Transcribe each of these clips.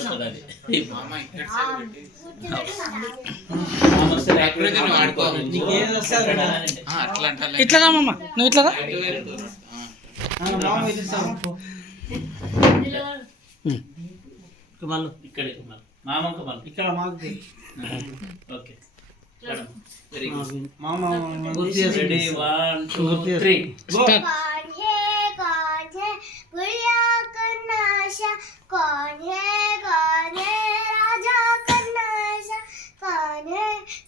వస్తుంది అది మామ ఇక్కడ సైడ్ పెట్టి. మామ వస్తే ప్రకృతిని రాకపోతే వాడుకో. నీకేది వస్తే అది రా. ఆ, అట్లా అంటాలే. ఇట్లా రామమ్మ నువ్వు ఇట్లా రా ఇటు వేరే దూరం. ఆ. ఆ, మామ ఇది ఇస్తాను. ఉమ్. మళ్ళీ ఇక్కడే మామంక మళ్ళీ ఇక్కడ మాకు తీ. ఓకే వెరీ గుడ్ మామ గుర్తు చేసి రెడీ వన్ టూ గుర్తు చేసి. Three go. స్టార్ట్ कौन है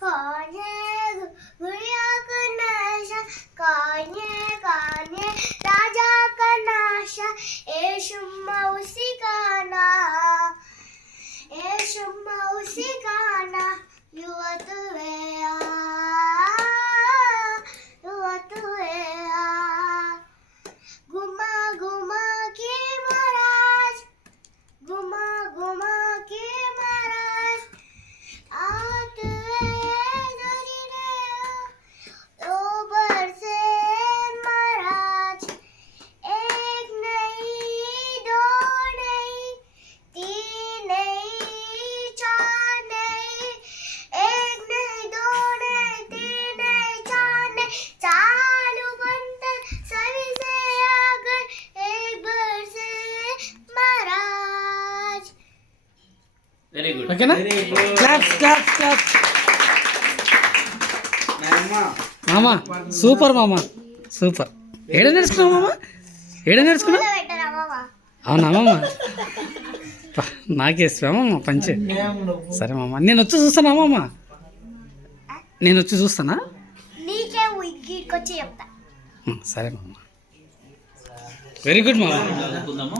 कौन चार नहीं चालू बंदर सभी से आगर एक बरसे महाराज వెరీ గుడ్ ఓకేనా Very good. Claps claps claps నాయమ్మ, మామ సూపర్ మామ సూపర్ ఏడ నేర్చుకున్నావు మామ ఏడ నేర్చుకున్నావు పెట్టరా మామ అవునా మామ పా, నాకేస్తామమ్మ పంచే ఏం నువ్వు? సరే మామ నేను వచ్చి చూస్తానా మామ నేను వచ్చి చూస్తానా నీకే ఇక్కడికి వచ్చి చెప్తా సరే మామ. వెరీ గుడ్ మామ.